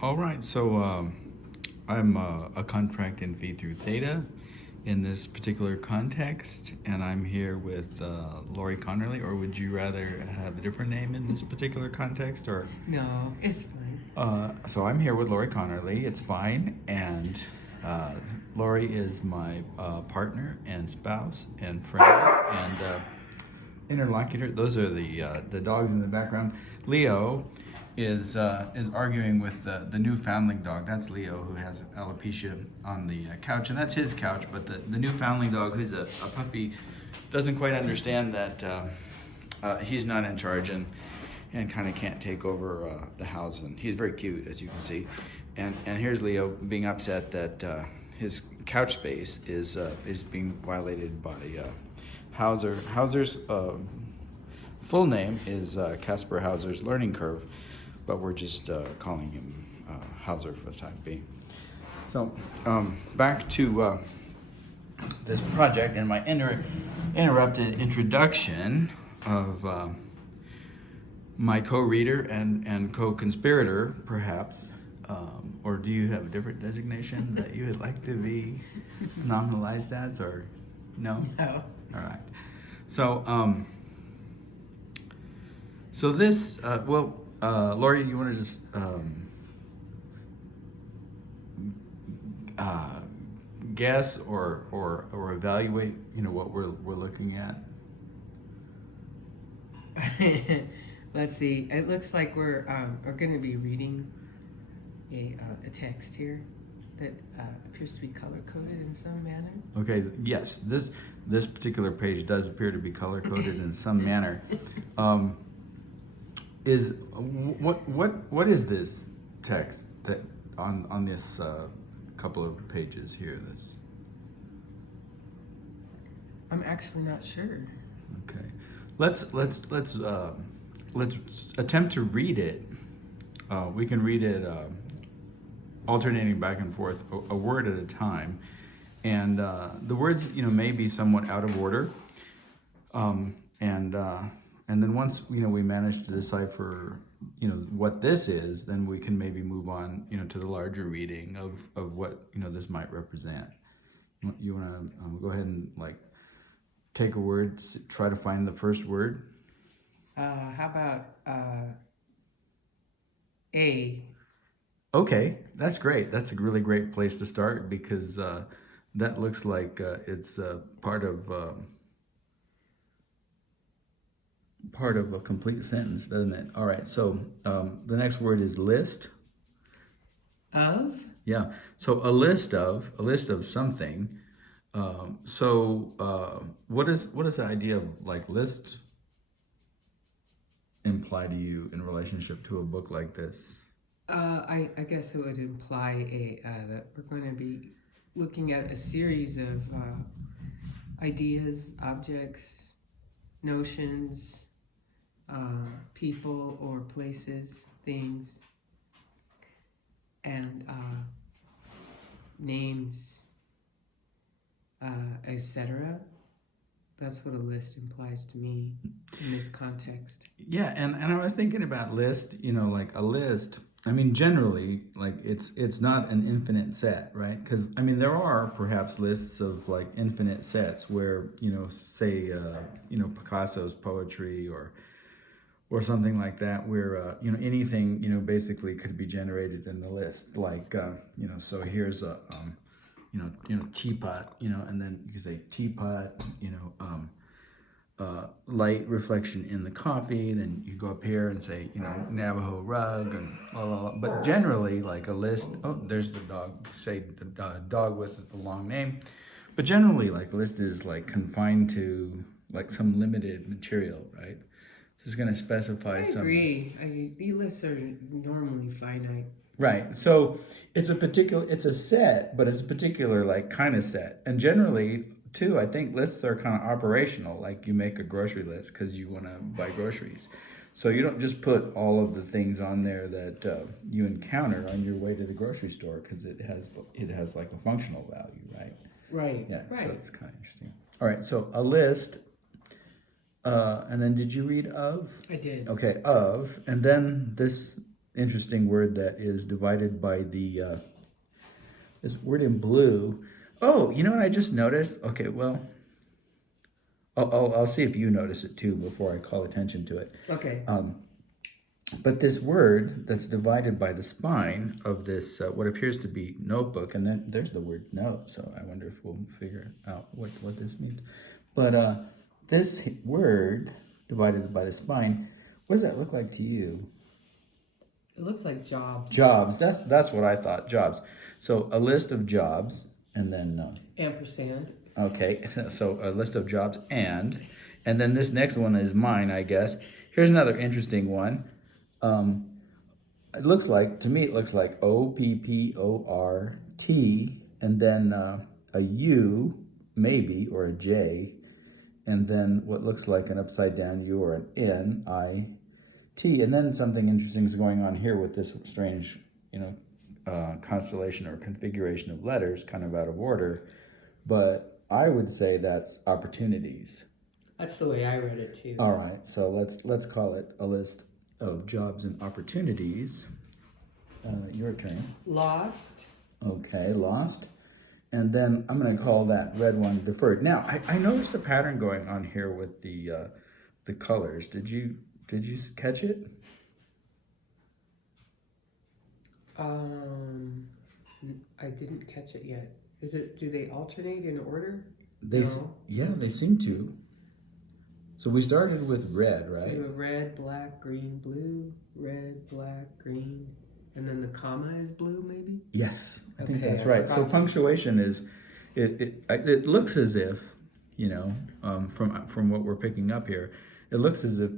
All right, so I'm a contract in V through theta in this particular context, and I'm here with Lori coNnerLey, or would you rather have a different name in this particular context? Or No, it's fine. so I'm here with Lori coNnerLey, it's fine, and Lori is my partner and spouse and friend and interlocutor. Those are the dogs in the background. Leo is arguing with the Newfoundling dog. That's Leo, who has alopecia on the couch, and that's his couch. But the Newfoundling dog, who's a puppy, doesn't quite understand that he's not in charge and kind of can't take over the house. And he's very cute, as you can see. And here's Leo being upset that his couch space is being violated by Hauser. Hauser's full name is Caspar Hauser's learning curve, but we're just calling him Hauser for the time being. So back to this project and my interrupted introduction of my co-reader and co-conspirator, perhaps. Or do you have a different designation that you would like to be nominalized as, or no? No. All right. So, so this, Lori, you want to just guess or evaluate, what we're looking at? Let's see. It looks like we're going to be reading a text here that appears to be color-coded in some manner. Okay. Yes. This particular page does appear to be color-coded in some manner. What is this text that on this couple of pages here? This. I'm actually not sure. Okay. Let's attempt to read it. We can read it alternating back and forth, a word at a time, and the words, may be somewhat out of order, and then once we manage to decipher, what this is, then we can maybe move on, to the larger reading of what this might represent. You want to go ahead and take a word, try to find the first word. How about A? Okay, that's great. That's a really great place to start, because that looks like it's part of a complete sentence, doesn't it? All right. So the next word is list. Of? Yeah. So a list of something. What does the idea of list imply to you in relationship to a book like this? I guess it would imply that we're going to be looking at a series of ideas, objects, notions, people or places, things, and names, etc. That's what a list implies to me in this context. Yeah, and I was thinking about list, like a list. I mean, generally, it's not an infinite set, right? Because there are perhaps lists of infinite sets where say Picasso's poetry or something like that, where anything basically could be generated in the list. So here's a teapot, and then you can say teapot, light reflection in the coffee. Then you go up here and say, Navajo rug, and blah, blah, blah. But generally, a list. Oh, there's the dog. Say the dog with the long name. But generally, a list is confined to some limited material, right? It's going to specify some. I agree. The lists are normally finite. Right. So it's a set, but it's a particular kind of set. And generally, too, I think lists are kind of operational. You make a grocery list because you want to buy groceries. So you don't just put all of the things on there that you encounter on your way to the grocery store, because it has a functional value, right? Right. Yeah. Right. So it's kind of interesting. All right. So a list. And then did you read of? I did. Okay, of, and then this interesting word that is divided by the this word in blue. Oh, you know what I just noticed? Okay, well, I'll see if you notice it too before I call attention to it. Okay. But this word that's divided by the spine of this, what appears to be notebook, and then there's the word note, so I wonder if we'll figure out what this means. But this word divided by the spine, what does that look like to you? It looks like jobs. Jobs, that's what I thought, jobs. So a list of jobs, and then... ampersand. Okay, so a list of jobs, and then this next one is mine, I guess. Here's another interesting one. It looks like, to me, it looks like O-P-P-O-R-T, and then a U, maybe, or a J, and then what looks like an upside down U or an N-I-T, and then something interesting is going on here with this strange, constellation or configuration of letters, kind of out of order, but I would say that's opportunities. That's the way I read it too. All right, so let's call it a list of jobs and opportunities. Your turn. Lost. Okay, lost. And then I'm going to call that red one deferred. Now, I noticed a pattern going on here with the colors. Did you catch it? I didn't catch it yet. Do they alternate in order? Yeah, they seem to. So we started with red, right? So red, black, green, blue, red, black, green, and then the comma is blue, maybe? Yes, I think Okay, that's right. So punctuation is, it looks as if, from what we're picking up here, it looks as if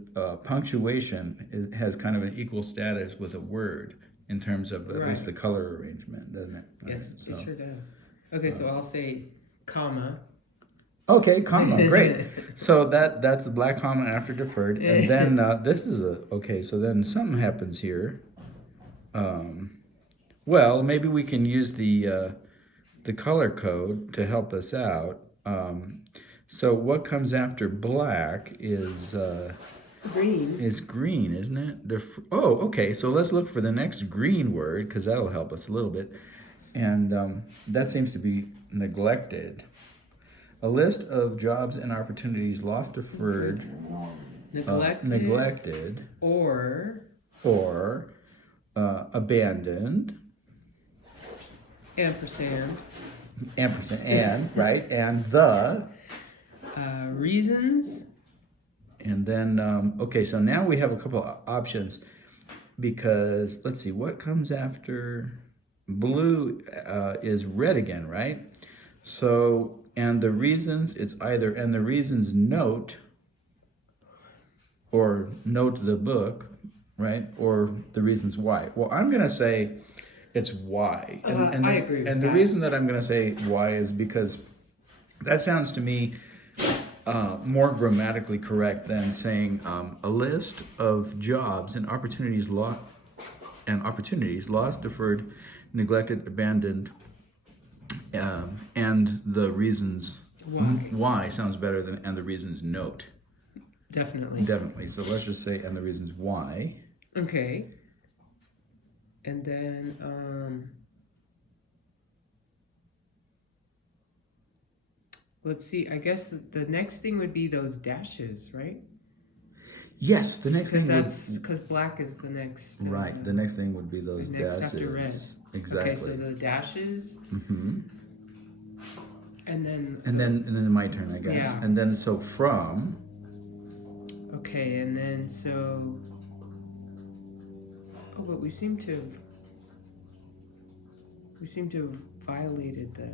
punctuation has kind of an equal status with a word in terms of at least the color arrangement, doesn't it? Yes, it sure does. Okay, so I'll say comma. Okay, comma, great. So that's the black comma after deferred, and then this is okay. So then something happens here. Well, maybe we can use the color code to help us out. So what comes after black is green. Is green, isn't it? Okay. So let's look for the next green word because that'll help us a little bit, and that seems to be neglected. A list of jobs and opportunities lost, deferred, neglected, or abandoned, ampersand, and right, and the reasons. And then okay, so now we have a couple of options because let's see what comes after blue is red again, right? So and the reasons, it's either and the reasons note or note the book, right? Or the reasons why. Well, I'm going to say it's why. And I agree with that. And the reason that I'm going to say why is because that sounds to me more grammatically correct than saying a list of jobs and opportunities lost, deferred, neglected, abandoned, and the reasons why sounds better than and the reasons note. Definitely. So let's just say and the reasons why. Okay. And then let's see. I guess the next thing would be those dashes, right? Yes, the next thing because black is the next. Right. The next thing would be those dashes. After red. Exactly. Okay, so the dashes. Mm-hmm. And then my turn, I guess. Yeah. And then so from. Okay, and then so. Oh, but we seem to have violated the.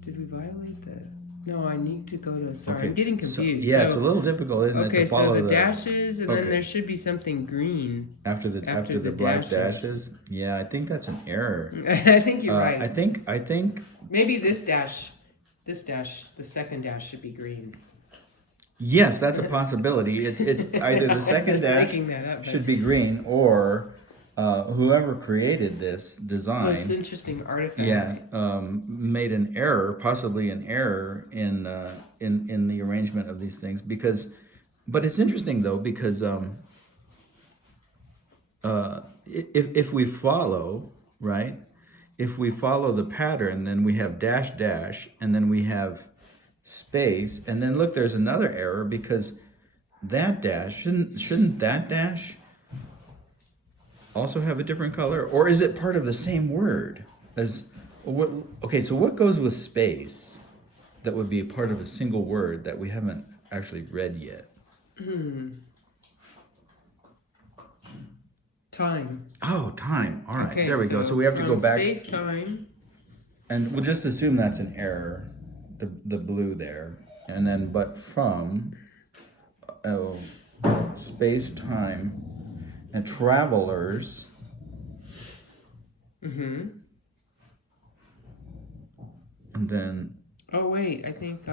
Did we violate the? No, I need to go to. Sorry, Okay. I'm getting confused. So, it's a little difficult, isn't it, to follow so the dashes, and then there should be something green after the black dashes. Yeah, I think that's an error. I think you're right. I think maybe this dash, the second dash should be green. Yes, that's a possibility. It either the second dash should be green or whoever created this design. Well, it's an interesting artifact. Yeah, made an error, possibly an error in the arrangement of these things but it's interesting though because if we follow, right? If we follow the pattern, then we have dash dash, and then we have space, and then look, there's another error because that dash, shouldn't that dash also have a different color? Or is it part of the same word as what? Okay, so what goes with space that would be a part of a single word that we haven't actually read yet? Time. Oh, time. All right, Okay, there we go. So we have to go back. Space time. And we'll just assume that's an error, the blue there. And then, but from space, time, and travelers. Mm-hmm. And then. Oh wait, I think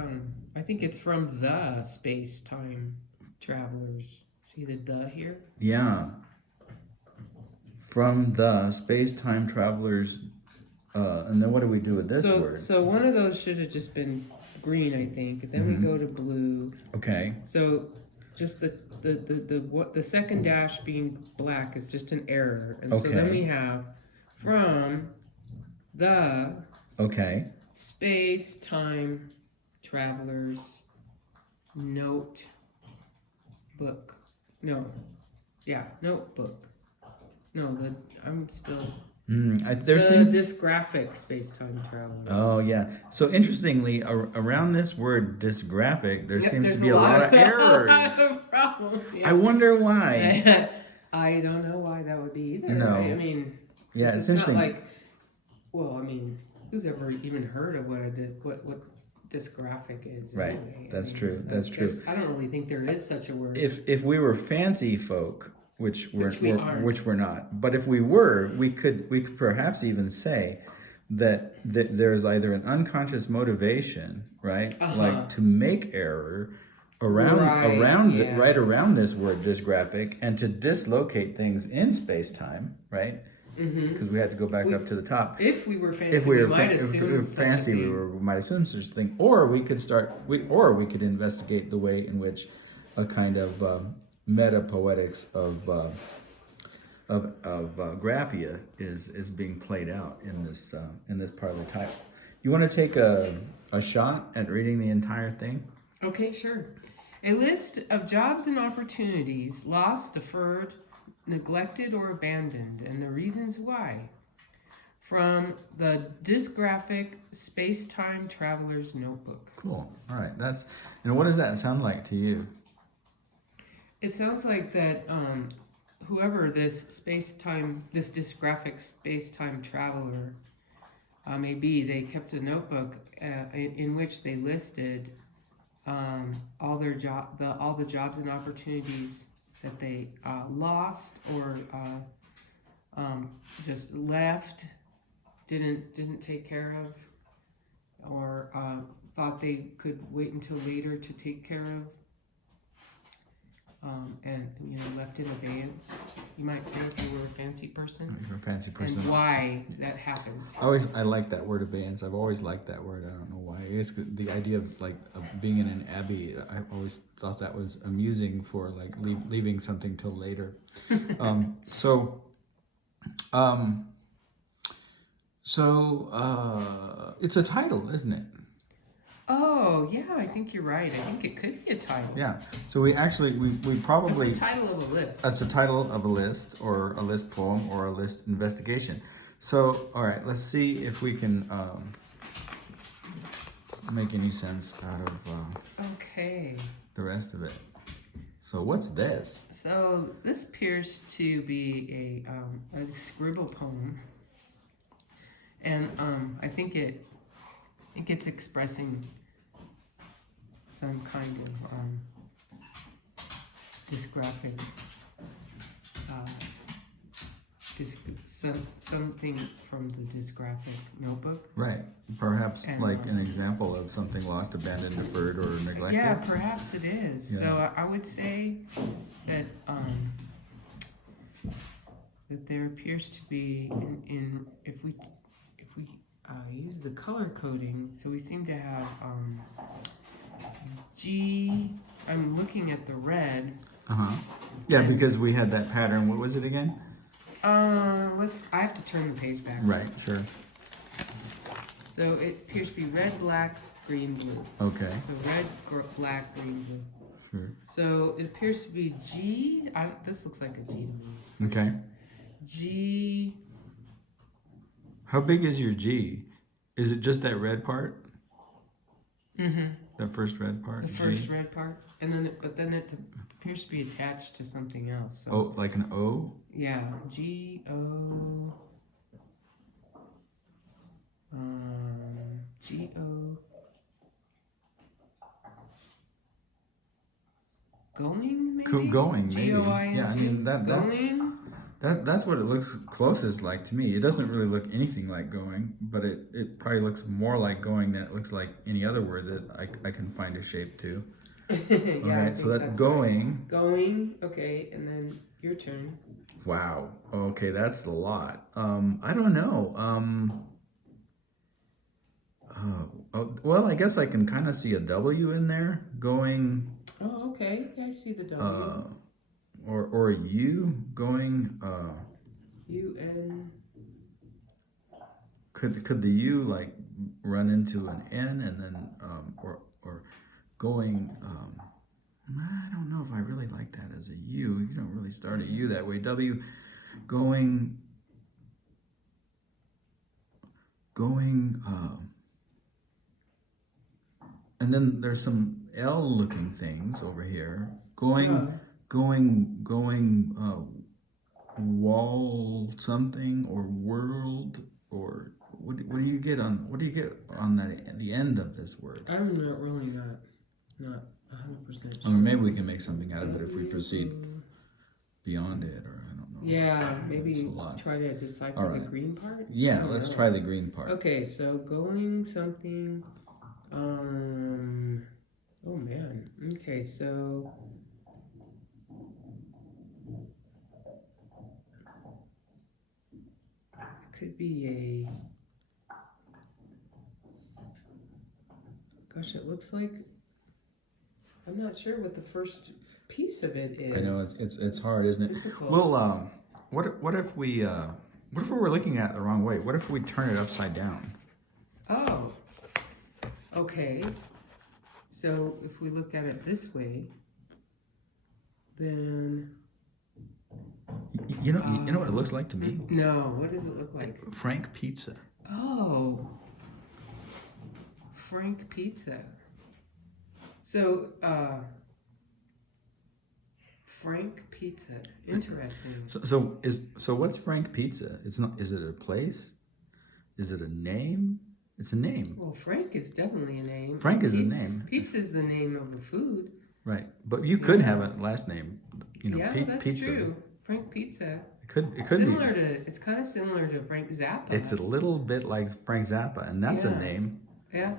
it's from the space-time travelers. See the here? Yeah. From the space-time travelers. And then what do we do with this word? So one of those should have just been green, I think. And then we go to blue. Okay. So just the second dash being black is just an error. And so then we have from the space-time travelers notebook. Notebook. No, I'm still... dysgraphic space-time traveler. Oh, yeah. So interestingly, around this word dysgraphic, there seems to be a lot of errors. A lot of problems. Yeah. I wonder why. I don't know why that would be either. No. I mean, yeah, it's interesting. Not like, well, I mean, who's ever even heard of what dysgraphic is? Right. Anyway? That's true. That's true. I don't really think there is such a word. If we were fancy folk, which we're not, but if we were, we could perhaps even say that there's either an unconscious motivation, right, like to make error around this word dysgraphic, and to dislocate things in space-time, right? Because we had to go back up to the top. If we were fancy, we might assume such a thing, or we could investigate the way in which a kind of meta-poetics of graphia is being played out in this part of the title. You want to take a shot at reading the entire thing? Okay, sure. A list of jobs and opportunities lost, deferred, neglected, or abandoned, and the reasons why. From the dysgraphic space-time traveler's notebook. Cool. All right. And what does that sound like to you? It sounds like that whoever this dysgraphic space-time traveler may be, they kept a notebook in which they listed all the jobs and opportunities that they lost or just left, didn't take care of, or thought they could wait until later to take care of. And left in abeyance, you might say, if you were a fancy person. If you're a fancy person. And why that happened. I like that word, abeyance. I've always liked that word. I don't know why. It's the idea of being in an abbey. I've always thought that was amusing for leaving something till later. So it's a title, isn't it? Oh, yeah, I think you're right. I think it could be a title. Yeah. So we probably... It's the title of a list. That's the title of a list, or a list poem, or a list investigation. So, all right, let's see if we can make any sense out of the rest of it. So what's this? So this appears to be a scribble poem. And I think it's expressing some kind of dysgraphic, something from the dysgraphic notebook. Right. Perhaps an example of something lost, abandoned, deferred, or neglected. Yeah, perhaps it is. Yeah. So I would say that that there appears to be in if we use the color coding, so we seem to have I'm looking at the red. Yeah, because we had that pattern. What was it again? I have to turn the page back. Right, sure. So it appears to be red, black, green, blue. Okay, So red, black, green, blue. sure. So it appears to be G. This looks like a G to me. Okay. G. How big is your G? Is it just that red part? Mm-hmm. The first red part? The first red part, and then but then it appears to be attached to something else. So, Oh, like an O? yeah, G O. G O. Going maybe. Going maybe. G-O-I-N-G? Yeah, I mean Going. that's what it looks closest like to me. It doesn't really look anything like going, but it probably looks more like going than it looks like any other word that I can find a shape to. Yeah, Alright, so that's going. Right. Going. Okay, and then your turn. Wow. Okay, that's a lot. I don't know. Well, I guess I can kind of see a W in there. Going. Oh, okay. Yeah, I see the W. Or a U. Going. U-N. Could the U like run into an N and then or going? I don't know if I really like that as a U. You don't really start a U that way. W. Going. And then there's some L-looking things over here. Going, wall something or world or what do you get on the end of this word? I'm not 100% I sure. mean, maybe we can make something out of it if we proceed beyond it, or I don't know. Yeah, maybe a lot. try to decipher the green part. Yeah, let's try the green part. Okay, so going something. Oh man. Okay, so. Could be a. Gosh, it looks like. I'm not sure what the first piece of it is. I know it's hard, isn't it? Difficult. Well, what if we were looking at it the wrong way? What if we turn it upside down? Oh. Okay. So if we look at it this way, then. You know what it looks like to me? No, what does it look like? Frank Pizza. Oh. Frank Pizza. So, Frank Pizza. Interesting. So what's Frank Pizza? It's not. Is it a place? Is it a name? It's a name. Well, Frank is definitely a name. Frank is a name. Pizza is the name of the food. Right, but you could have a last name. You know, yeah, that's Pizza. true. Frank Pizza. It could similar be. It's kind of similar to Frank Zappa. It's a little bit like Frank Zappa, and that's a name. Yeah,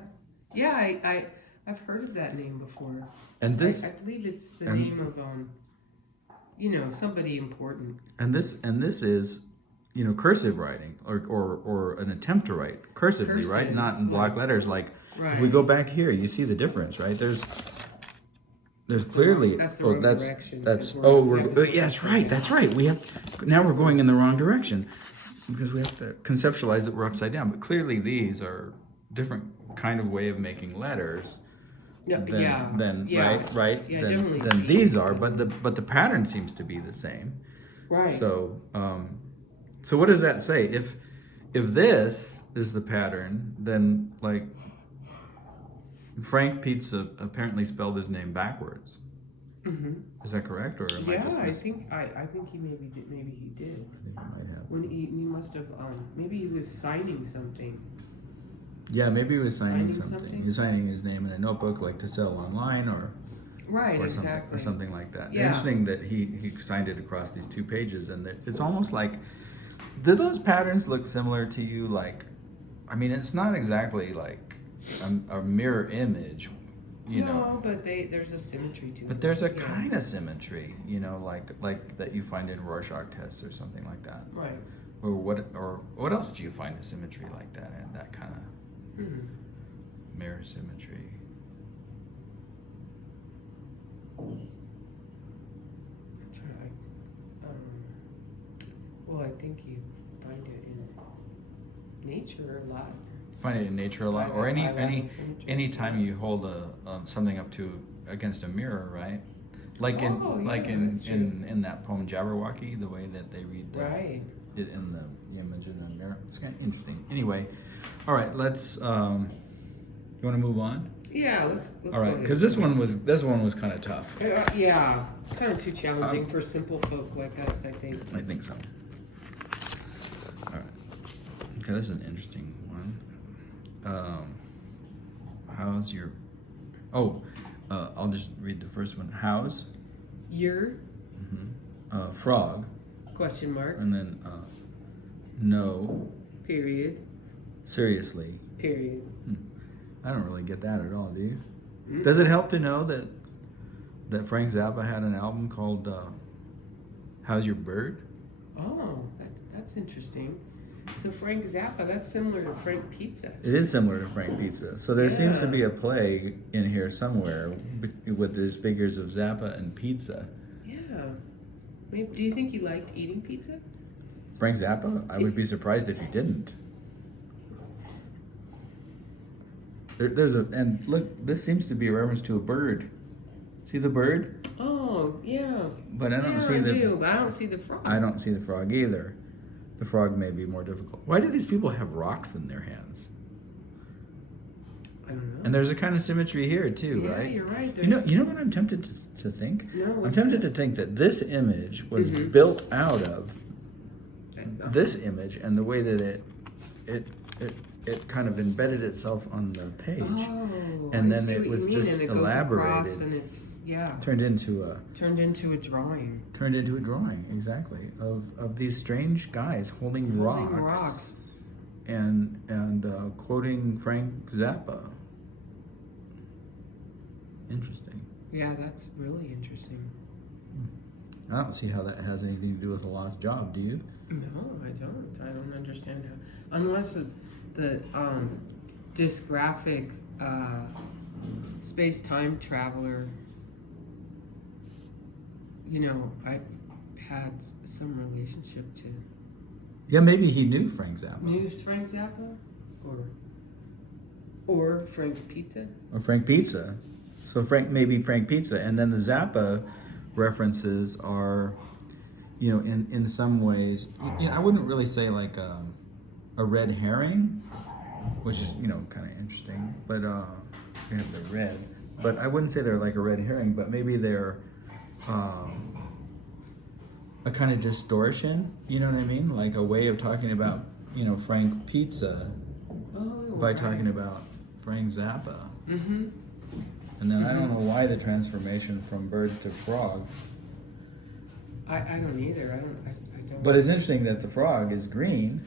yeah. I've heard of that name before. And this, I believe it's the name of somebody important. And this is, cursive writing or an attempt to write cursively, right? Not in block letters. Like if we go back here, you see the difference, right? There's clearly that's the wrong direction. Yes, right. That's right. Now we're going in the wrong direction because we have to conceptualize that we're upside down. But clearly these are different kind of way of making letters. Than these are, but the pattern seems to be the same. Right. So so what does that say? If this is the pattern, then like Frank Pizza apparently spelled his name backwards. Mm-hmm. Is that correct, or am I just I think he maybe did. Maybe he did. I think he might have. When he must have maybe he was signing something. Yeah, maybe he was signing something. He was signing his name in a notebook, like to sell online, or something like that. Yeah. Interesting that he signed it across these two pages, and it's almost like. Do those patterns look similar to you? Like, I mean, it's not exactly like a mirror image, you know. No, but there's a symmetry to it. But there's a kind of symmetry, like that you find in Rorschach tests or something like that. Right. Or what else do you find a symmetry like that in? That kind of mirror symmetry. Well, I think you find it in nature a lot. Find it in nature a lot, or any time you hold something up to against a mirror, right? Like yeah, in that poem Jabberwocky, the way that they read right. it in the image in the mirror. It's kind of interesting. Anyway, all right, let's. You want to move on? Yeah, let's all right, because this one was kind of tough. Yeah, it's kind of too challenging for simple folk like us, I think. I think so. All right. Okay, this is an interesting one. How's your? I'll just read the first one. How's your frog? Question mark. And then no. Period. Seriously. Period. I don't really get that at all. Do you? Mm-hmm. Does it help to know that Frank Zappa had an album called "How's Your Bird"? Oh, that's interesting. So Frank Zappa, that's similar to Frank Pizza. It is similar to Frank Pizza. So there seems to be a play in here somewhere with these figures of Zappa and pizza. Yeah. Maybe, do you think you liked eating pizza? Frank Zappa? I would be surprised if you didn't. And look, this seems to be a reference to a bird. See the bird? Oh, yeah. But I don't see but I don't see the frog. I don't see the frog either. The frog may be more difficult. Why do these people have rocks in their hands? I don't know. And there's a kind of symmetry here too, right? Yeah, you're right. You know what I'm tempted to think? No, I'm tempted to think that this image was built out of this image and the way that it kind of embedded itself on the page. Oh, and then it was just and it elaborated. goes across and it's turned into a drawing. Turned into a drawing, exactly, of these strange guys holding rocks. And quoting Frank Zappa. Interesting. Yeah, that's really interesting. I don't see how that has anything to do with a lost job, do you? No, I don't. I don't understand how. Unless the dysgraphic space-time traveler, I had some relationship to. Yeah, maybe he knew Frank Zappa. Knew Frank Zappa? Or Frank Pizza? Or Frank Pizza. So maybe Frank Pizza. And then the Zappa references are, in some ways, I wouldn't really say like a red herring, which is, kind of interesting, but they have the red. But I wouldn't say they're like a red herring, but maybe they're a kind of distortion, you know what I mean? Like a way of talking about, Frank Pizza by talking about Frank Zappa. Mm-hmm. And then I don't know why the transformation from bird to frog. I don't either. I don't. But it's interesting that the frog is green.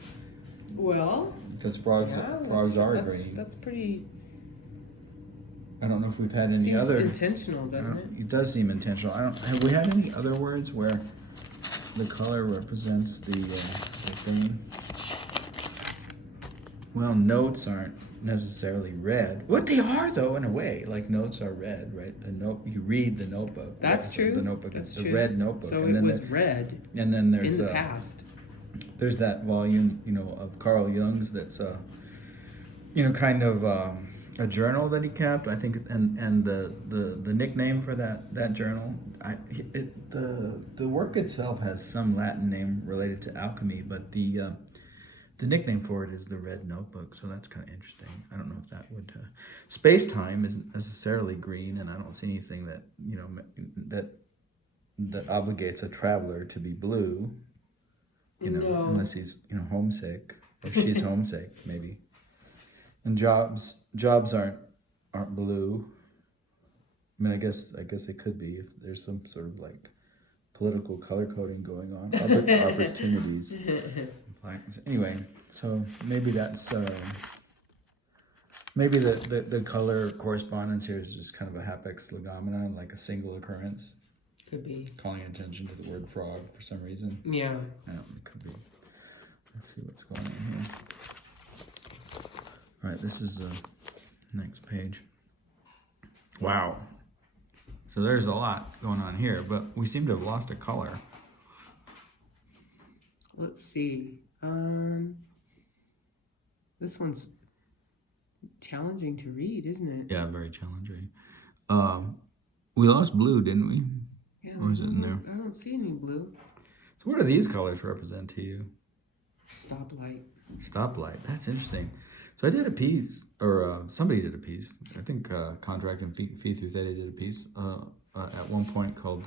Well. Because frogs are green. That's pretty. I don't know if we've had any seems other. Intentional, doesn't it? It does seem intentional. Have we had any other words where the color represents the thing? Well, notes aren't necessarily red. What they are, though, in a way, like notes are red, right? The note you read the notebook. That's true. The notebook. That's it's true. a red notebook. So it was red. And then there's in the past. There's that volume, of Carl Jung's that's kind of a journal that he kept. I think, and the nickname for that journal. The work itself has some Latin name related to alchemy, but the nickname for it is the Red Notebook, so that's kind of interesting. I don't know if that would... Space-time isn't necessarily green, and I don't see anything that, that obligates a traveler to be blue, no. Unless he's, homesick, or she's homesick, maybe. And jobs aren't blue. I mean, I guess they could be if there's some sort of, like, political color coding going on. Opportunities. Anyway, so maybe that's maybe the color correspondence here is just kind of a hapax legomena, like a single occurrence. Could be. Calling attention to the word frog for some reason. Yeah. Yeah, it could be. Let's see what's going on here. All right, this is the next page. Wow. So there's a lot going on here, but we seem to have lost a color. Let's see. This one's challenging to read, isn't it? Yeah, very challenging. We lost blue, didn't we? Yeah. Or is it in there? I don't see any blue. So what do these colors represent to you? Stoplight. Stoplight. That's interesting. So I did a piece, or somebody did a piece. I think Contract and Fee Through Theta did a piece at one point called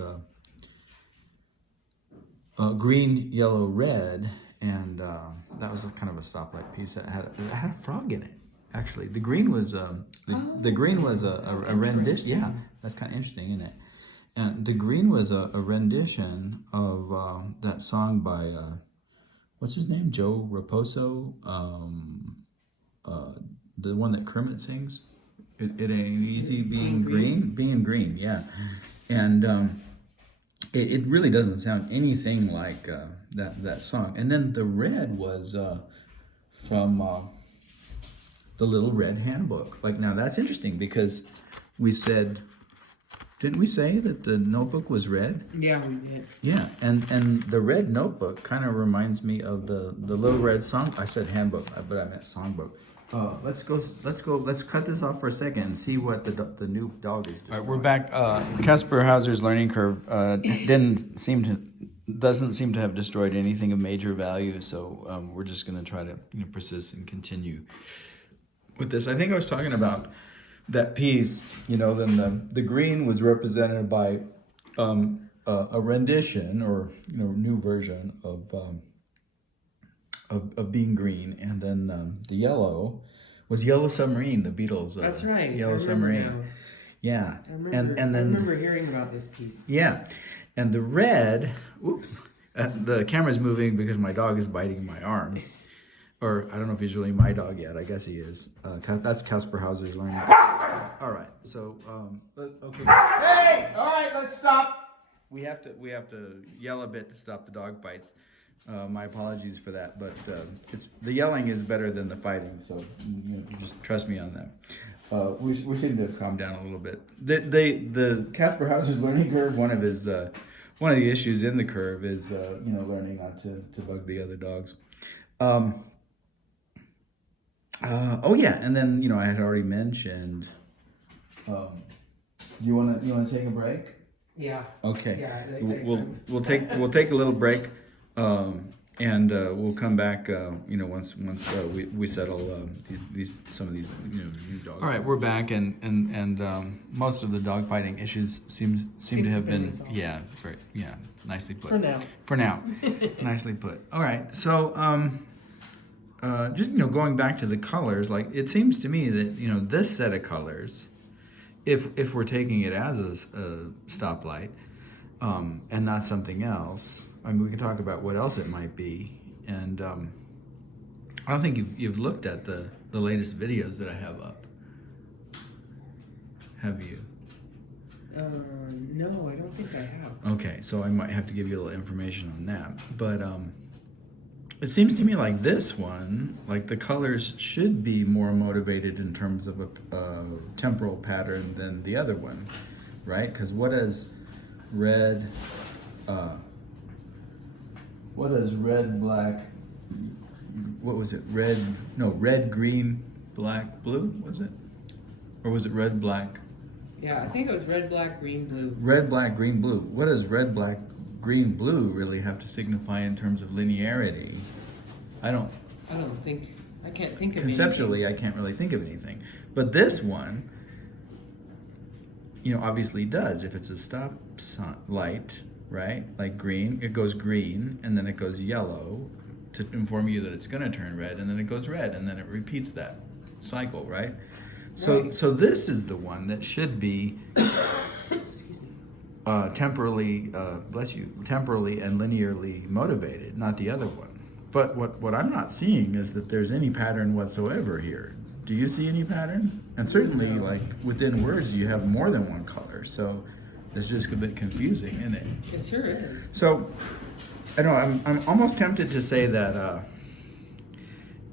Green, Yellow, Red, and that was kind of a stoplight piece that had a frog in it. Actually, the green was the green was a rendition. Yeah, that's kind of interesting, isn't it? And the green was a rendition of that song by what's his name, Joe Raposo, the one that Kermit sings. It ain't easy being green, yeah. And it really doesn't sound anything like that song. And then the red was from the Little Red Handbook. Like, now that's interesting because we said, didn't we say that the notebook was red? Yeah, we did. Yeah, and the red notebook kind of reminds me of the Little Red Song. I said handbook, but I meant songbook. Let's cut this off for a second and see what the new dog is doing. All right, we're back. Caspar Hauser's learning curve doesn't seem to have destroyed anything of major value, so we're just going to try to persist and continue with this. I think I was talking about that piece, then the green was represented by a rendition or new version of being green, and then the yellow was Yellow Submarine, the Beatles. That's right. Yellow Submarine. Now. Yeah. I remember hearing about this piece. Yeah, and the red. Whoop, the camera's moving because my dog is biting my arm. Or I don't know if he's really my dog yet. I guess he is. That's Caspar Hauser's learning. All right. So okay. Hey! All right. Let's stop. We have to yell a bit to stop the dog fights. My apologies for that, but the yelling is better than the fighting. So just trust me on that. We seem to have calmed down a little bit. The Caspar Hauser's learning curve. One of the issues in the curve is learning not to bug the other dogs. Oh yeah, and then I had already mentioned. Do you want to take a break? Yeah. Okay. Yeah. We'll take a little break, and we'll come back. Once we settle some of these new dogs. All right, we're back, and most of the dog fighting issues seem to have been nicely put. For now. Nicely put. All right, so. Just going back to the colors, like it seems to me that this set of colors, if we're taking it as a stoplight, and not something else, I mean we can talk about what else it might be, and I don't think you've looked at the latest videos that I have up. Have you? No, I don't think I have. Okay, so I might have to give you a little information on that, but it seems to me like this one, like the colors should be more motivated in terms of a temporal pattern than the other one, right? Because what does red, black, what was it? Red, green, black, blue, was it? Or was it red, black? Yeah, I think it was red, black, green, blue. Red, black, green, blue. What does red, black, green, blue really have to signify in terms of linearity? I can't think of conceptually anything. I can't really think of anything. But this one, obviously does. If it's a stop light, right? Like green, it goes green and then it goes yellow to inform you that it's going to turn red, and then it goes red, and then it repeats that cycle, right? So this is the one that should be temporally and linearly motivated, not the other one. But what I'm not seeing is that there's any pattern whatsoever here. Do you see any pattern? And certainly, like within words, you have more than one color, so it's just a bit confusing, isn't it? It sure is. So, I know I'm almost tempted to say that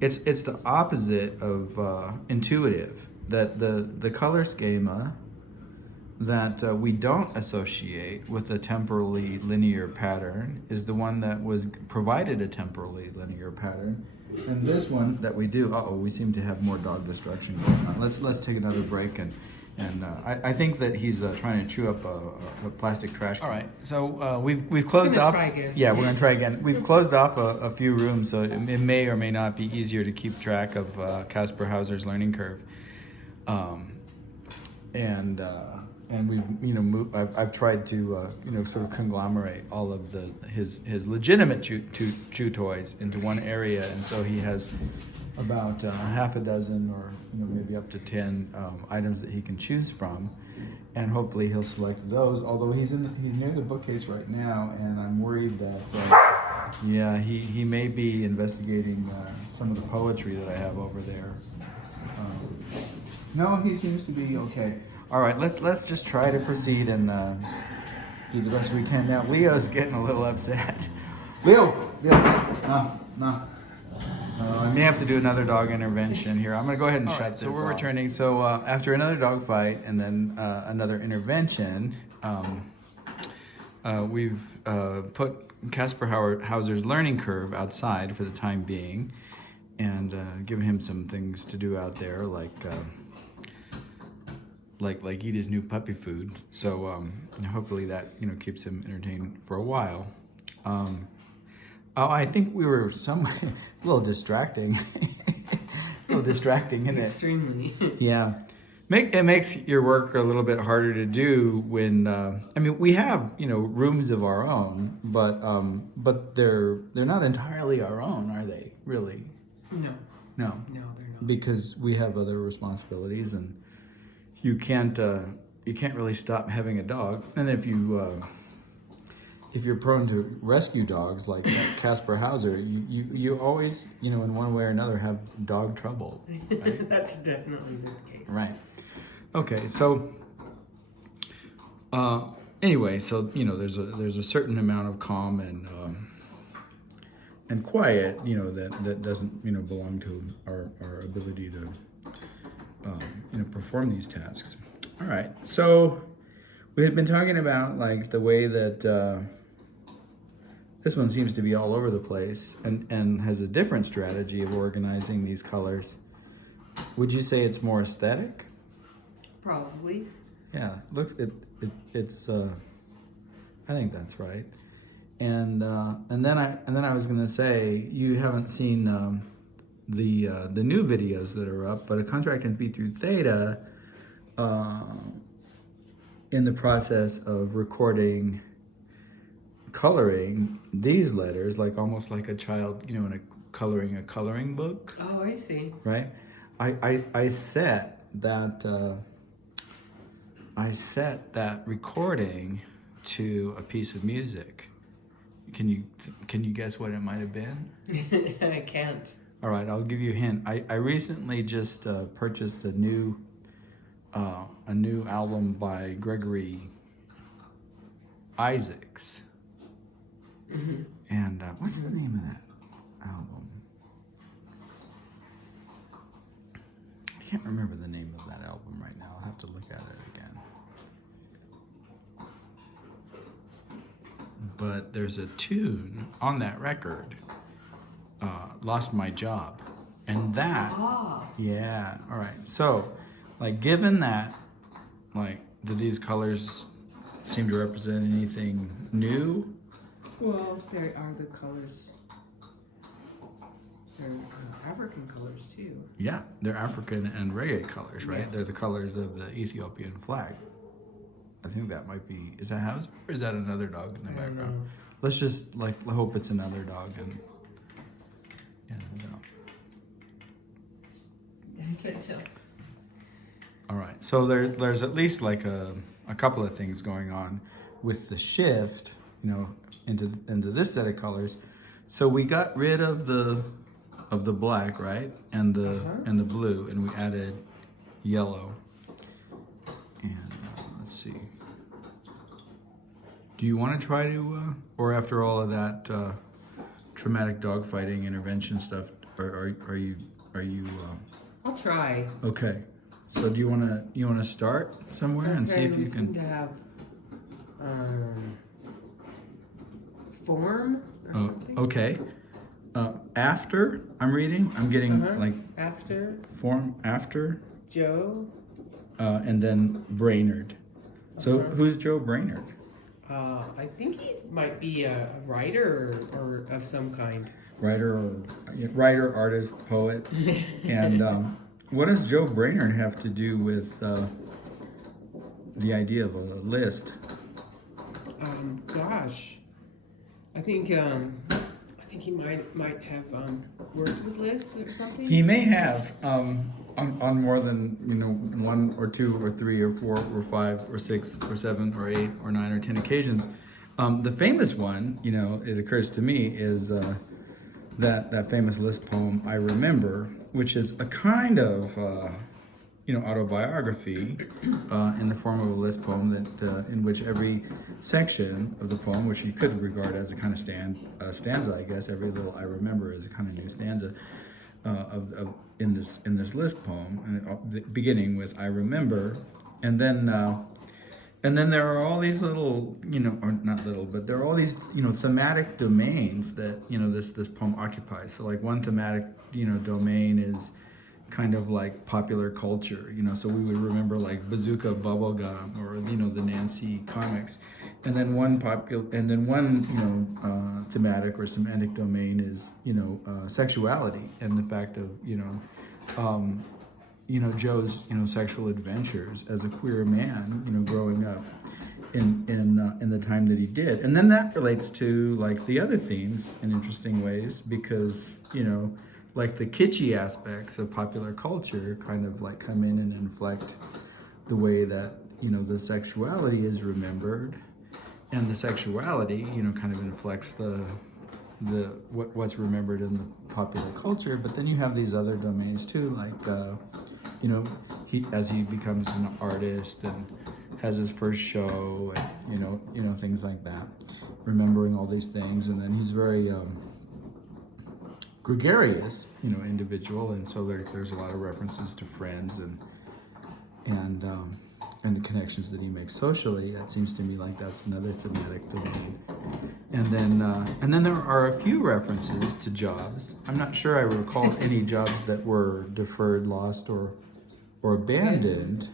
it's the opposite of intuitive. That the color schema that we don't associate with a temporally linear pattern is the one that was provided a temporally linear pattern. And this one that we do, we seem to have more dog destruction going on. Let's take another break, and I think that he's trying to chew up a plastic trash can. All right, so we've closed off. Try again. Yeah, we're gonna try again. We've closed off a few rooms, so it may or may not be easier to keep track of Caspar Hauser's learning curve. And we've moved, I've tried to sort of conglomerate all of his legitimate chew toys into one area, and so he has about half a dozen or maybe up to 10 items that he can choose from, and hopefully he'll select those. Although he's near the bookcase right now, and I'm worried that he may be investigating some of the poetry that I have over there. No, he seems to be okay. All right, let's just try to proceed and do the best we can. Now, Leo's getting a little upset. Leo, no. I may have to do another dog intervention here. I'm going to go ahead and shut this off. So we're returning. So after another dog fight and then another intervention, we've put Caspar Hauser's learning curve outside for the time being, and given him some things to do out there, like eat his new puppy food. So hopefully that keeps him entertained for a while. I think we were a little distracting. A little distracting, isn't it? Extremely. Yeah. It makes your work a little bit harder to do when we have rooms of our own, but they're not entirely our own, are they? Really? No, they're not. Because we have other responsibilities, and you can't really stop having a dog. And if you're prone to rescue dogs like Caspar Hauser, you always in one way or another have dog trouble. Right? That's definitely the case. Right. Okay. So anyway, so there's a certain amount of calm and quiet that doesn't belong to our ability to perform these tasks. All right, so we had been talking about the way that this one seems to be all over the place and has a different strategy of organizing these colors. Would you say it's more aesthetic? Probably. Yeah, it's I think that's right. And then I was gonna say, you haven't seen the new videos that are up, but a contract and feed through thetA in the process of recording coloring these letters, almost like a child in a coloring book. Oh, I see. Right. I set that recording to a piece of music. Can you guess what it might have been? I can't. All right, I'll give you a hint. I recently just purchased a new album by Gregory Isaacs. Mm-hmm. And what's the name of that album? I can't remember the name of that album right now. I'll have to look at it again. But there's a tune on that record, Lost My Job. And that, yeah, all right. So, given that, do these colors seem to represent anything new? Well, there are the colors. They're African colors, too. Yeah, they're African and reggae colors, right? Yeah. They're the colors of the Ethiopian flag. I think that might be, is that Hauser or is that another dog in the background? Know. Let's just hope it's another dog and I can't tell. All right, so there's at least a couple of things going on with the shift, into this set of colors. So we got rid of the black, right, and the blue, and we added yellow. And let's see. Do you want to try to, or after all of that traumatic dogfighting intervention stuff, are you? I'll try. Okay. So do you wanna start somewhere and see if you we seem to can? have form or something. Okay. After I'm reading, I'm getting like After form after, Joe. and then Brainerd. So who's Joe Brainerd? I think he might be a writer or of some kind. Writer, artist, poet. And what does Joe Brainerd have to do with the idea of a list? Gosh, I think he might have worked with lists or something. He may have on more than 1 or 2 or 3 or 4 or 5 or 6 or 7 or 8 or 9 or 10 occasions. The famous one, it occurs to me, is that famous list poem "I Remember," which is a kind of autobiography in the form of a list poem that in which every section of the poem, which you could regard as a kind of stanza, I guess, every little "I remember" is a kind of new stanza in this list poem, and beginning with "I remember," and then there are all these little, or not little, but there are all these, thematic domains that, this poem occupies. So like one thematic, domain is kind of like popular culture, so we would remember like Bazooka Bubblegum or, the Nancy comics. And then one thematic or semantic domain is, sexuality and the fact of, Joe's, sexual adventures as a queer man, growing up in the time that he did. And then that relates to like the other themes in interesting ways because, like the kitschy aspects of popular culture kind of like come in and inflect the way that, the sexuality is remembered, and the sexuality, kind of inflects what's remembered in the popular culture. But then you have these other domains too, like as he becomes an artist and has his first show, and things like that, remembering all these things. And then he's very gregarious, individual, and so there's a lot of references to friends and the connections that he makes socially. It seems to me like that's another thematic domain. And then there are a few references to jobs. I'm not sure I recall any jobs that were deferred, lost, or abandoned.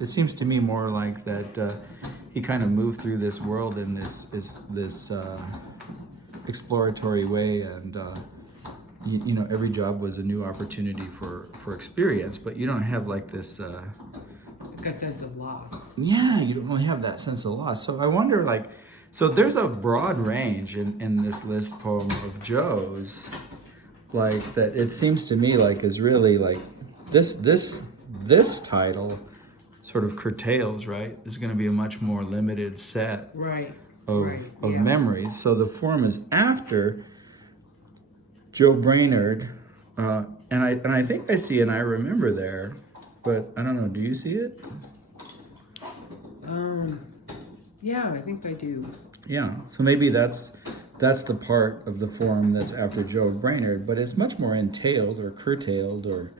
It seems to me more like that he kind of moved through this world in this exploratory way, and every job was a new opportunity for experience, but you don't have like this like a sense of loss. Yeah, you don't really have that sense of loss. So I wonder, like, so there's a broad range in this list poem of Joe's, like, that it seems to me like is really like this title sort of curtails, right? There's going to be a much more limited set of memories. So the form is after Joe Brainerd, and I think I see an "I remember" there, but I don't know. Do you see it? Yeah, I think I do. Yeah. So maybe that's the part of the form that's after Joe Brainerd, but it's much more entailed or curtailed, or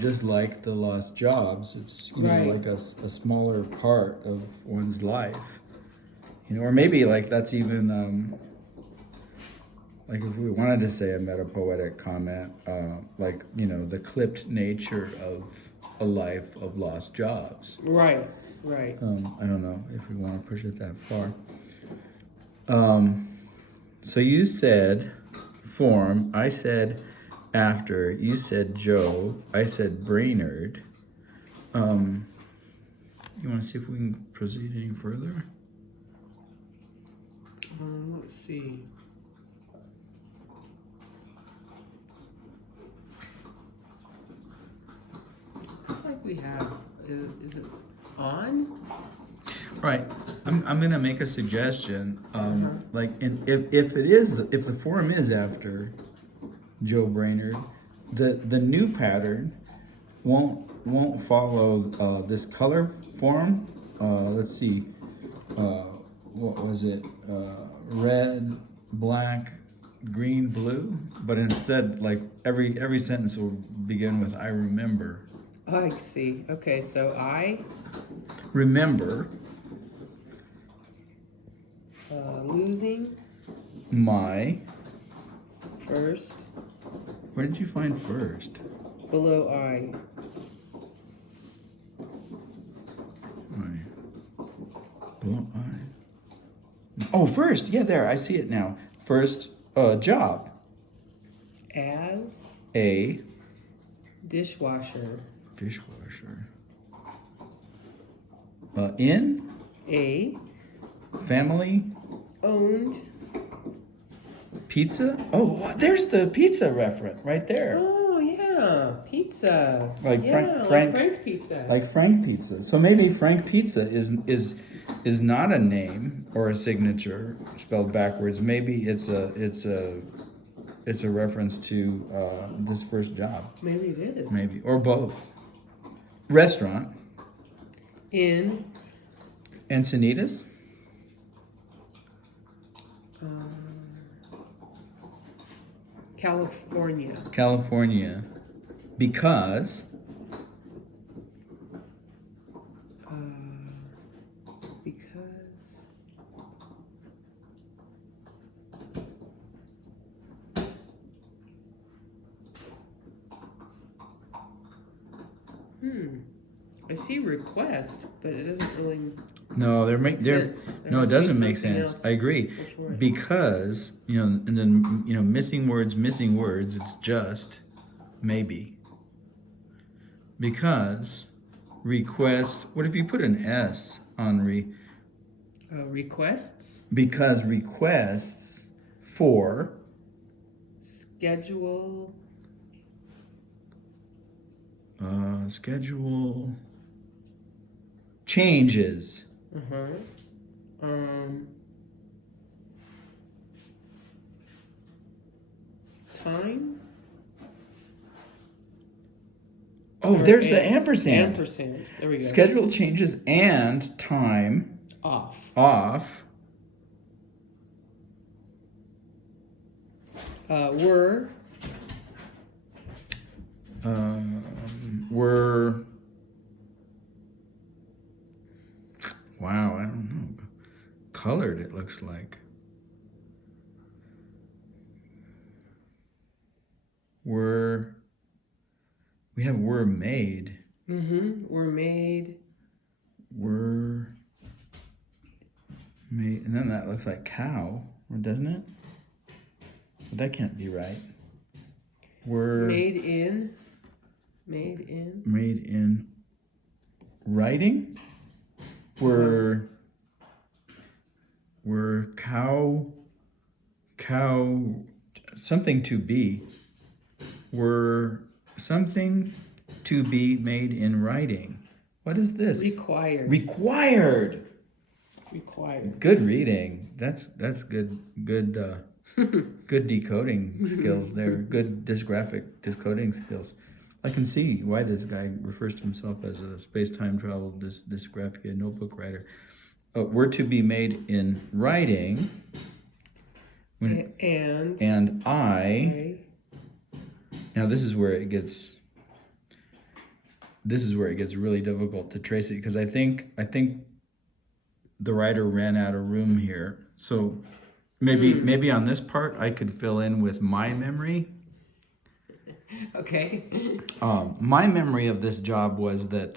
just like the lost jobs. It's like a smaller part of one's life. Or maybe like that's even like if we wanted to say a metapoetic comment, like the clipped nature of a life of lost jobs. Right. I don't know if we want to push it that far. So you said form, I said after, you said Joe, I said Brainerd. You want to see if we can proceed any further? Let's see. Looks like we have, is it on? Right. I'm going to make a suggestion. Like, if the form is after Joe Brainerd, the new pattern won't follow this color form. Let's see. What was it? Red, black, green, blue. But instead, like every sentence will begin with "I remember." I see. Okay, so I remember losing my, first where did you find first? below I. Below I. Oh, first. Yeah, there. I see it now. First job. As A dishwasher. dishwasher. In A family owned. pizza. Oh, there's the pizza reference right there. Oh yeah, pizza. Like yeah, Frank like Frank Pizza. Like Frank Pizza. So maybe Frank Pizza is not a name or a signature spelled backwards. Maybe it's a reference to this first job. Maybe it is. Maybe, or both. Restaurant. In Encinitas. California. California. Because Because I see request, but it doesn't really no, make sense. There no, it must be doesn't make something sense. else I agree. before it. Because, and then missing words, it's just maybe. Because request, what if you put an S on Requests, because requests for schedule, schedule changes. Time. Oh, Or there's the ampersand. Ampersand. There we go. Schedule changes and time Off. Were wow, I don't know. Colored, it looks like. We have were made. Were made. Were made, and then that looks like cow, doesn't it? But that can't be right. Were Made in writing. Were cow something to be. Were something to be made in writing. What is this? Required. Required. Good reading. That's good good decoding skills there. Good dysgraphic decoding skills. I can see why this guy refers to himself as a space-time travel dysgraphia notebook writer. Were to be made in writing. And I. Now this is where it gets really difficult to trace it, because I think the writer ran out of room here. So maybe on this part I could fill in with my memory. Okay. My memory of this job was that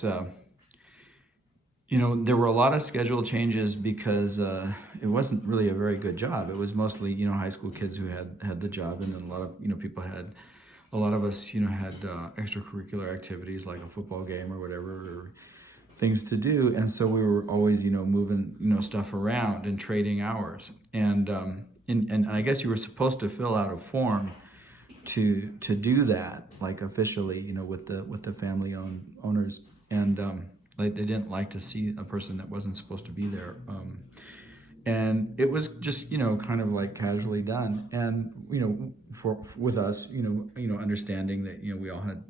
there were a lot of schedule changes because it wasn't really a very good job. It was mostly high school kids who had the job, and then a lot of people had. A lot of us, had extracurricular activities like a football game or whatever, or things to do, and so we were always, moving, stuff around and trading hours, and I guess you were supposed to fill out a form to do that, like officially, with the family owners, and like they didn't like to see a person that wasn't supposed to be there. And it was just, kind of like casually done. And, with us, understanding that, we all had,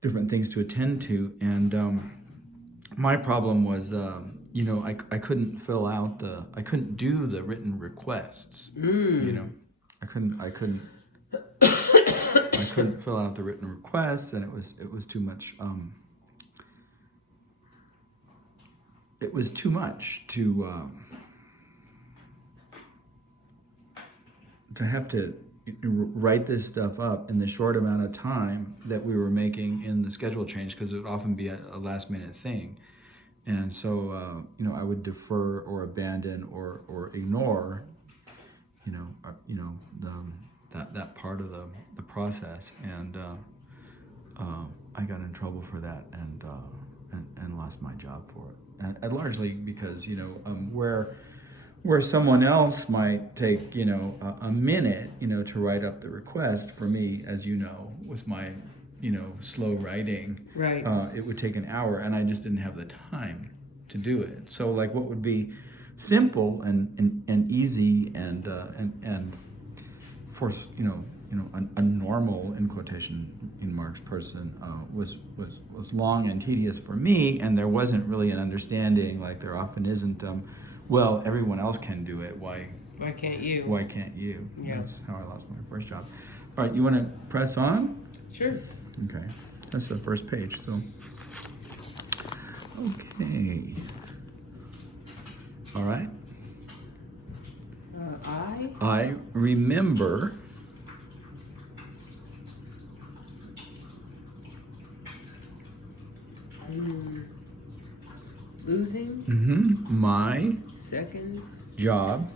different things to attend to. And my problem was, I couldn't I couldn't do the written requests, I couldn't I couldn't fill out the written request, and it was too much. It was too much to have to write this stuff up in the short amount of time that we were making in the schedule change, because it would often be a last minute thing. And so, I would defer or abandon or ignore, that part of the process. And I got in trouble for that and lost my job for it. And largely because, where someone else might take, a minute, to write up the request, for me, as you know, with my, slow writing, Right. It would take an hour, and I just didn't have the time to do it. So, like, what would be simple and easy and for a normal, in quotation in marks, person was long and tedious for me, and there wasn't really an understanding, like there often isn't. Well, everyone else can do it. Why can't you? Why can't you? Yeah. That's how I lost my first job. All right, you want to press on? Sure. Okay, that's the first page. So, okay. All right. I remember losing my second job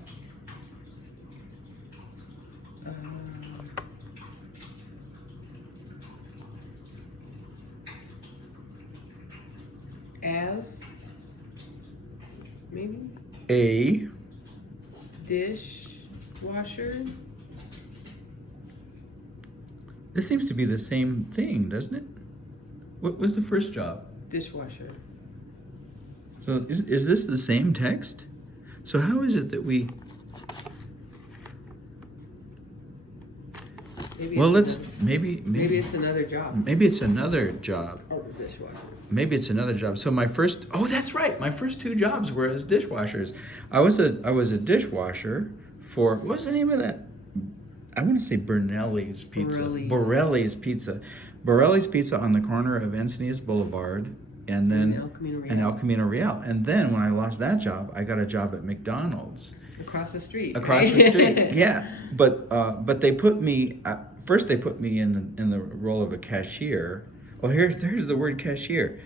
as maybe a dishwasher. This seems to be the same thing, doesn't it? What was the first job? Dishwasher. So is this the same text? So how is it that we... Maybe it's another job. Maybe it's another job. Oh, the dishwasher. Maybe it's another job. So my first... Oh, that's right. My first two jobs were as dishwashers. I was a dishwasher for... What's the name of that? I want to say Borelli's Pizza. Borelli's Pizza. Borelli's Pizza on the corner of Encinitas Boulevard and then El Camino Real. And then when I lost that job, I got a job at McDonald's. Across the street. Across the street, yeah. But they put me first. They put me in the role of a cashier. Oh, there's the word cashier.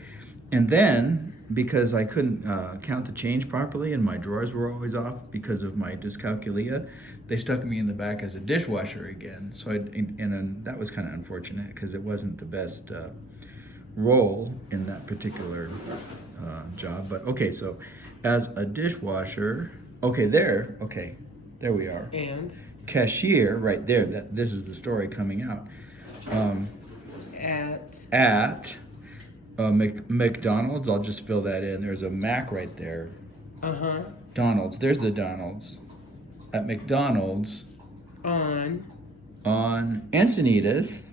And then because I couldn't count the change properly and my drawers were always off because of my dyscalculia, they stuck me in the back as a dishwasher again. So that was kind of unfortunate because it wasn't the best role in that particular job. But okay, so as a dishwasher, there we are. And cashier, right there. This is the story coming out. At McDonald's, I'll just fill that in. There's a Mac right there. Donald's. There's the Donald's. At McDonald's. On Encinitas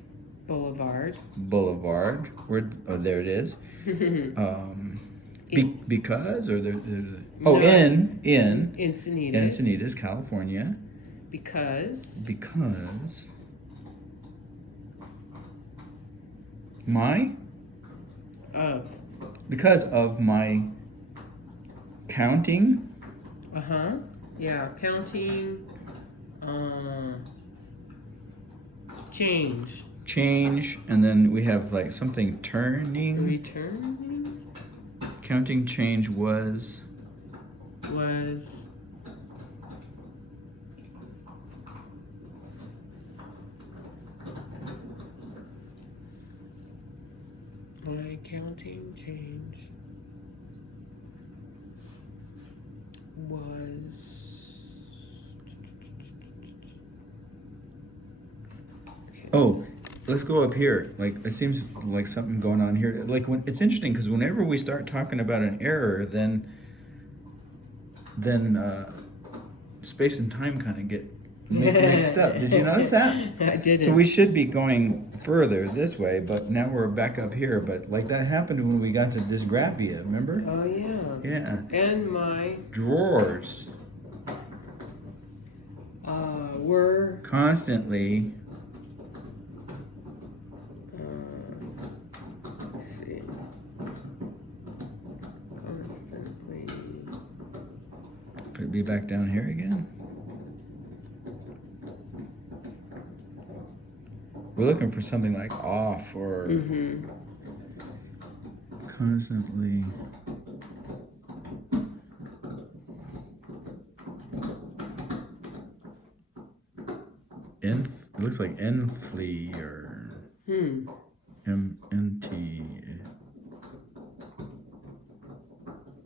Boulevard. There it is. Because or there. No. In Encinitas. Encinitas, California. Because of my counting. Yeah, counting. Change, and then we have like something turning. Returning. Counting change was my counting change was let's go up here. Like it seems like something going on here. Like it's interesting because whenever we start talking about an error, then space and time kind of get mixed up. Did you notice that? I didn't. So we should be going further this way, but now we're back up here. But like that happened when we got to dysgraphia, remember? Oh yeah. Yeah. And my drawers were constantly you back down here again? We're looking for something like off or constantly. It looks like enflea or MT.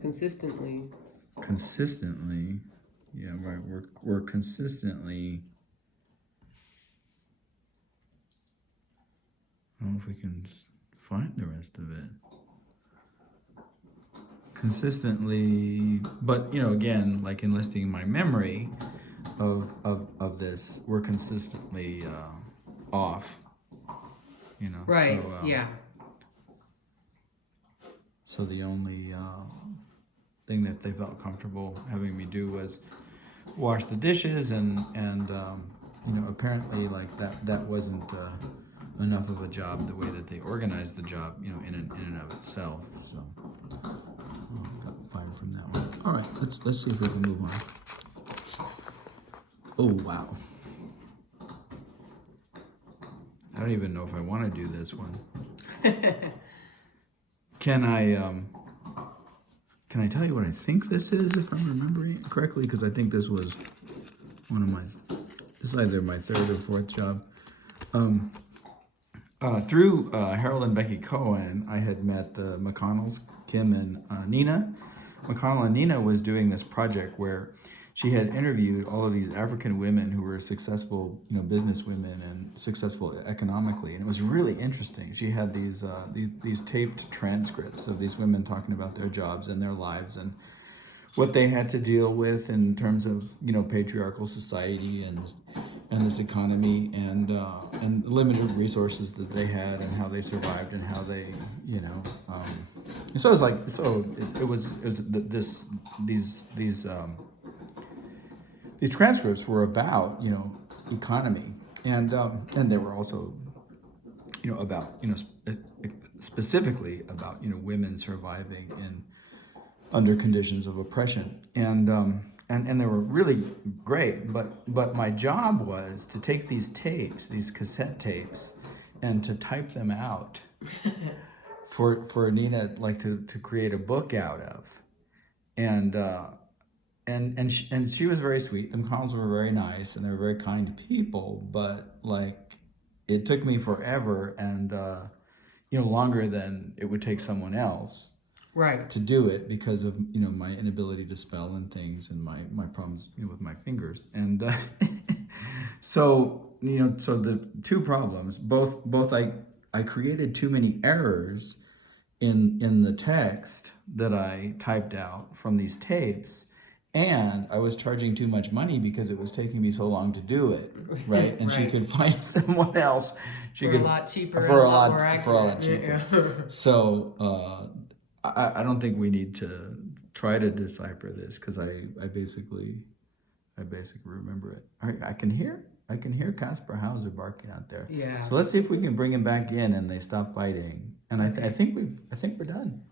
Consistently. Consistently. Yeah, right. We're consistently. I don't know if we can find the rest of it. Consistently, but again, like enlisting my memory of this, we're consistently off. Right. So, yeah. So the only thing that they felt comfortable having me do was wash the dishes, and apparently like that wasn't enough of a job the way that they organized the job, in and of itself. So got fired from that one. All right, let's see if we can move on. Oh wow! I don't even know if I want to do this one. Can I tell you what I think this is, if I'm remembering it correctly? Because I think this was one of this is either my third or fourth job. Through Harold and Becky Cohen, I had met the McConnells, Kim and Nina. McConnell and Nina was doing this project where she had interviewed all of these African women who were successful, business women and successful economically, and it was really interesting. She had these taped transcripts of these women talking about their jobs and their lives and what they had to deal with in terms of patriarchal society and this economy and limited resources that they had and how they survived and how they so it was these transcripts were about economy and they were also about specifically about women surviving under conditions of oppression and they were really great, but my job was to take these tapes, these cassette tapes, and to type them out for Nina to create a book out of, and she was very sweet. The McConnells were very nice and they were very kind people, but it took me forever and longer than it would take someone else. Right. To do it because of my inability to spell and things and my problems with my fingers and so the two problems both I created too many errors in the text that I typed out from these tapes, and I was charging too much money because it was taking me so long to do it, right? And Right. she could find someone else For a lot cheaper for and a lot more cheaper. Yeah. So I don't think we need to try to decipher this because I basically remember it. All right, I can hear Casper Hauser barking out there. Yeah. So let's see if we can bring him back in and they stop fighting. And I think we're done.